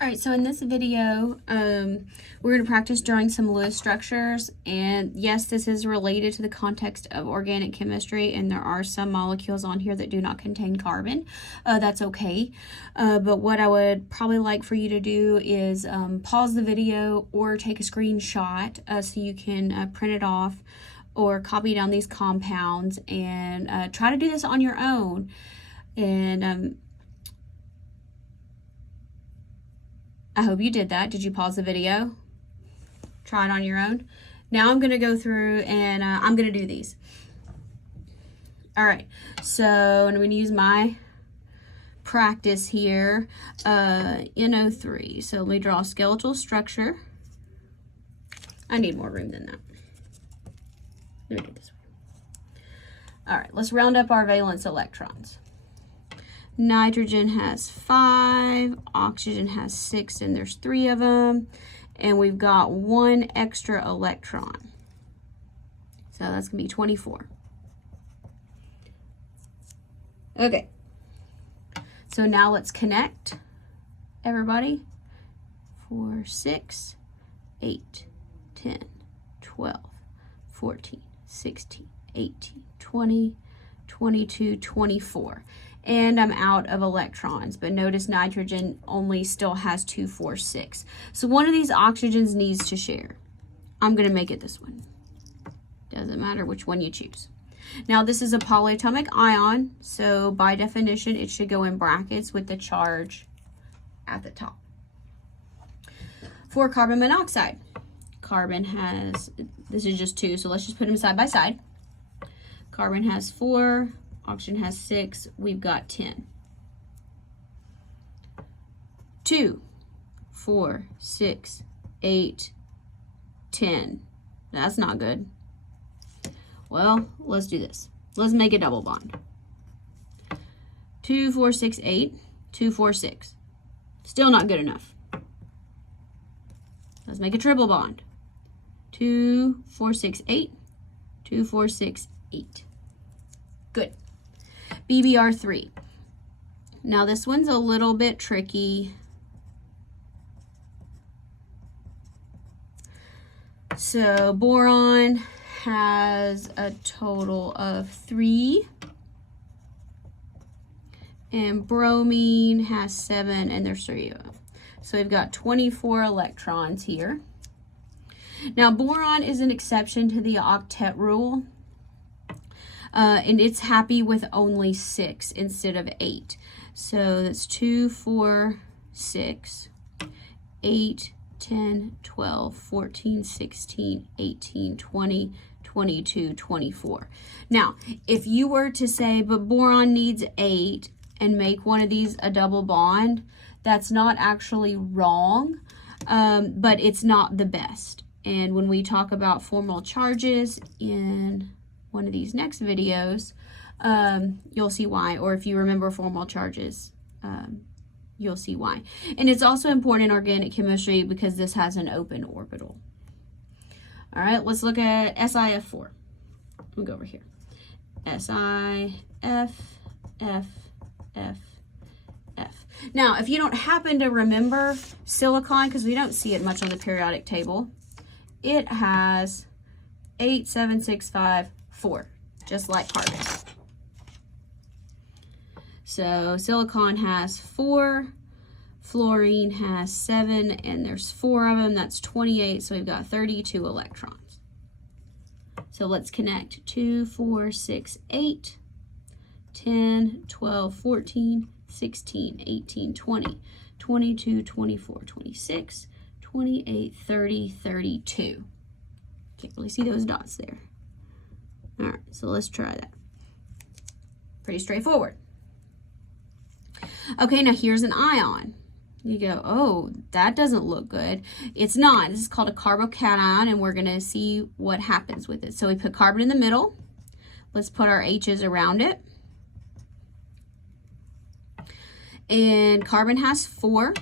All right, so in this video, we're going to practice drawing some Lewis structures. And yes, this is related to the context of organic chemistry, and there are some molecules on here that do not contain carbon. That's okay. But what I would probably like for you to do is pause the video or take a screenshot so you can print it off or copy down these compounds and try to do this on your own. And I hope you did that. Did you pause the video? Try it on your own. Now I'm going to go through and I'm going to do these. All right, so I'm going to use my practice here, NO3. So let me draw a skeletal structure. I need more room than that. Let me do it this way. All right, let's round up our valence electrons. Nitrogen has 5, oxygen has 6, and there's 3 of them. And we've got 1 extra electron. So that's going to be 24. Okay. So now let's connect, everybody. 4, 6, 8, 10, 12, 14, 16, 18, 20, 22, 24. And I'm out of electrons, but notice nitrogen only still has 2, 4, 6. So one of these oxygens needs to share. I'm going to make it this one. Doesn't matter which one you choose. Now this is a polyatomic ion, so by definition it should go in brackets with the charge at the top. For carbon monoxide, carbon has, this is just 2, so let's just put them side by side. Carbon has 4. Oxygen has 6, we've got 10. 2, 4, 6, 8, 10. That's not good. Well, let's do this. Let's make a double bond. 2, 4, 6, 8, 2, 4, 6. Still not good enough. Let's make a triple bond. 2, 4, 6, 8, 2, 4, 6, 8. Good. BBr3. Now this one's a little bit tricky. So boron has a total of 3. And bromine has 7, and there's 3 of them. So we've got 24 electrons here. Now boron is an exception to the octet rule. And it's happy with only 6 instead of 8. So that's 2, 4, 6, 8, 10, 12, 14, 16, 18, 20, 22, 24. Now, if you were to say, but boron needs 8 and make one of these a double bond, that's not actually wrong, but it's not the best. And when we talk about formal charges in one of these next videos, you'll see why, or if you remember formal charges, you'll see why. And it's also important in organic chemistry because this has an open orbital. All right, let's look at SiF4. We'll go over here. SiF, F, F, F. Now, if you don't happen to remember silicon, because we don't see it much on the periodic table, it has 8, 7, 6, 5, 4, just like carbon. So silicon has 4, fluorine has 7, and there's 4 of them. That's 28, so we've got 32 electrons. So let's connect 2, 4, 6, 8, 10, 12, 14, 16, 18, 20, 22, 24, 26, 28, 30, 32. Can't really see those dots there. All right, so let's try that. Pretty straightforward. Okay, now here's an ion. You go, oh, that doesn't look good. It's not. This is called a carbocation, and we're going to see what happens with it. So we put carbon in the middle. Let's put our H's around it. And carbon has 4.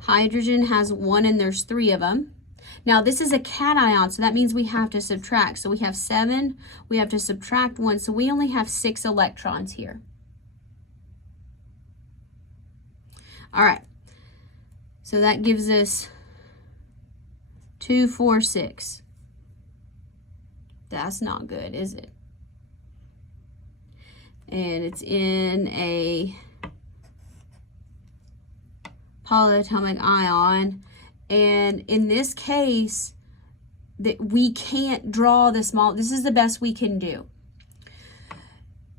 Hydrogen has 1, and there's 3 of them. Now this is a cation, so that means we have to subtract. So we have 7, we have to subtract 1, so we only have 6 electrons here. All right, So that gives us 2, 4, 6. That's not good, is it? And it's in a polyatomic ion. And in this case, that we can't draw the small, this is the best we can do.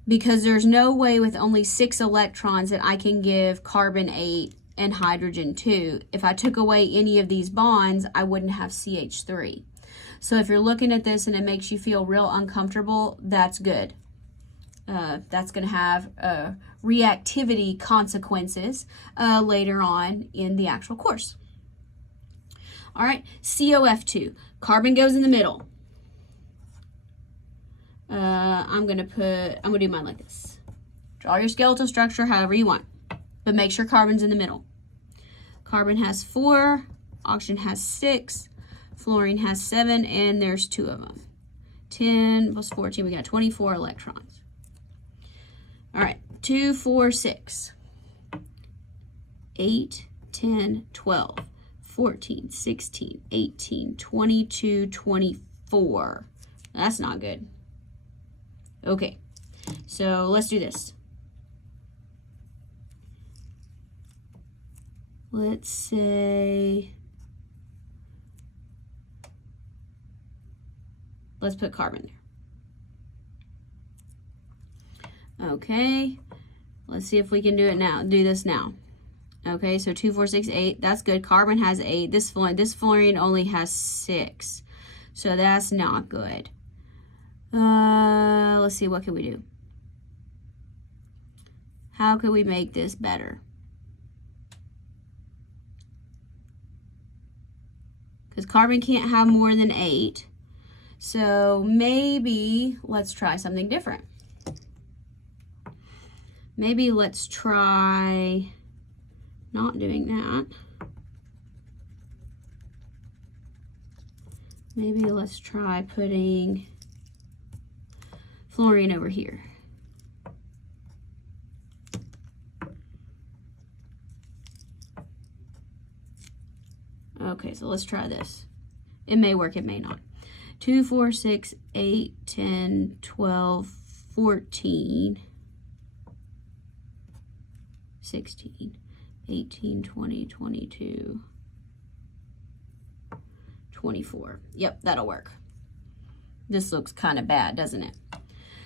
Because there's no way with only 6 electrons that I can give carbon 8 and hydrogen 2. If I took away any of these bonds, I wouldn't have CH3. So if you're looking at this and it makes you feel real uncomfortable, that's good. That's going to have reactivity consequences later on in the actual course. All right, COF2. Carbon goes in the middle. I'm going to do mine like this. Draw your skeletal structure however you want, but make sure carbon's in the middle. Carbon has 4, oxygen has 6, fluorine has 7, and there's 2 of them. 10 plus 14, we got 24 electrons. All right, 2, 4, 6, 8, 10, 12, 14, 16, 18, 22, 24. That's not good. Okay, so let's do this. Let's say, let's put carbon there. Okay, let's see if we can do it now. Do this now. Okay, so 2, 4, 6, 8. That's good. Carbon has 8. This fluorine only has 6. So that's not good. Let's see, what can we do? How can we make this better? Because carbon can't have more than 8. So maybe let's try something different. Maybe let's try not doing that. Maybe let's try putting fluorine over here. Okay, so let's try this. It may work, it may not. 2, 4, 6, 8, 10, 12, 14, 16, 18, 20, 22, 24. Yep, that'll work. This looks kind of bad, doesn't it?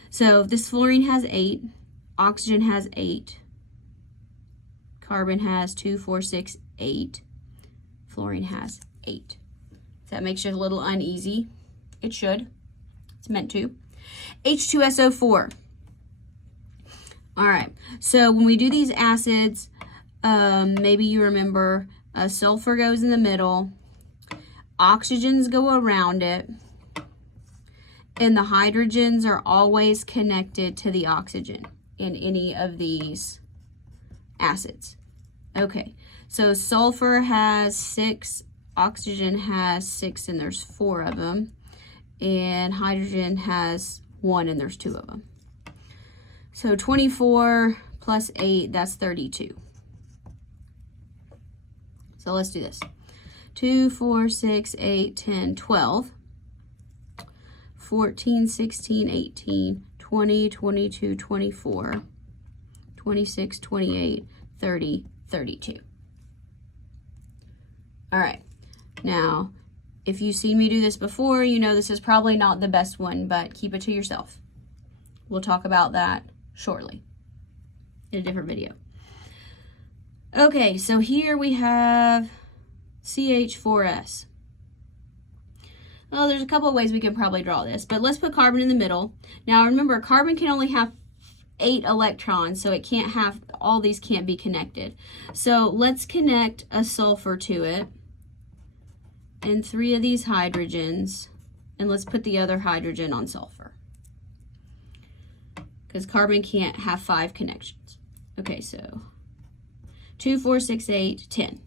So this fluorine has 8, oxygen has 8, carbon has 2, 4, 6, 8, fluorine has 8. If that makes you a little uneasy, it should. It's meant to. H2SO4. All right, so when we do these acids, maybe you remember sulfur goes in the middle, oxygens go around it, and the hydrogens are always connected to the oxygen in any of these acids. Okay, so sulfur has 6, oxygen has 6, and there's 4 of them, and hydrogen has 1, and there's 2 of them. So 24 plus 8, that's 32. So let's do this. 2, 4, 6, 8, 10, 12, 14, 16, 18, 20, 22, 24, 26, 28, 30, 32. All right. Now, if you've seen me do this before, you know this is probably not the best one, but keep it to yourself. We'll talk about that shortly in a different video. Okay, so here we have CH4S. Well, there's a couple of ways we can probably draw this, but let's put carbon in the middle. Now remember, carbon can only have 8 electrons, so it can't have, all these can't be connected. So let's connect a sulfur to it and 3 of these hydrogens, and let's put the other hydrogen on sulfur, because carbon can't have 5 connections. Okay, so 2, 4, 6, 8, 10.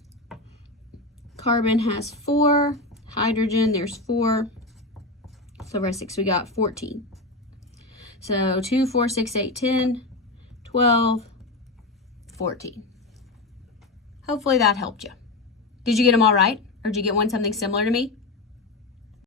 Carbon has 4, hydrogen, there's 4, so we're 6, we got 14. So 2, 4, 6, 8, 10, 12, 14. Hopefully that helped you. Did you get them all right? Or did you get one something similar to me?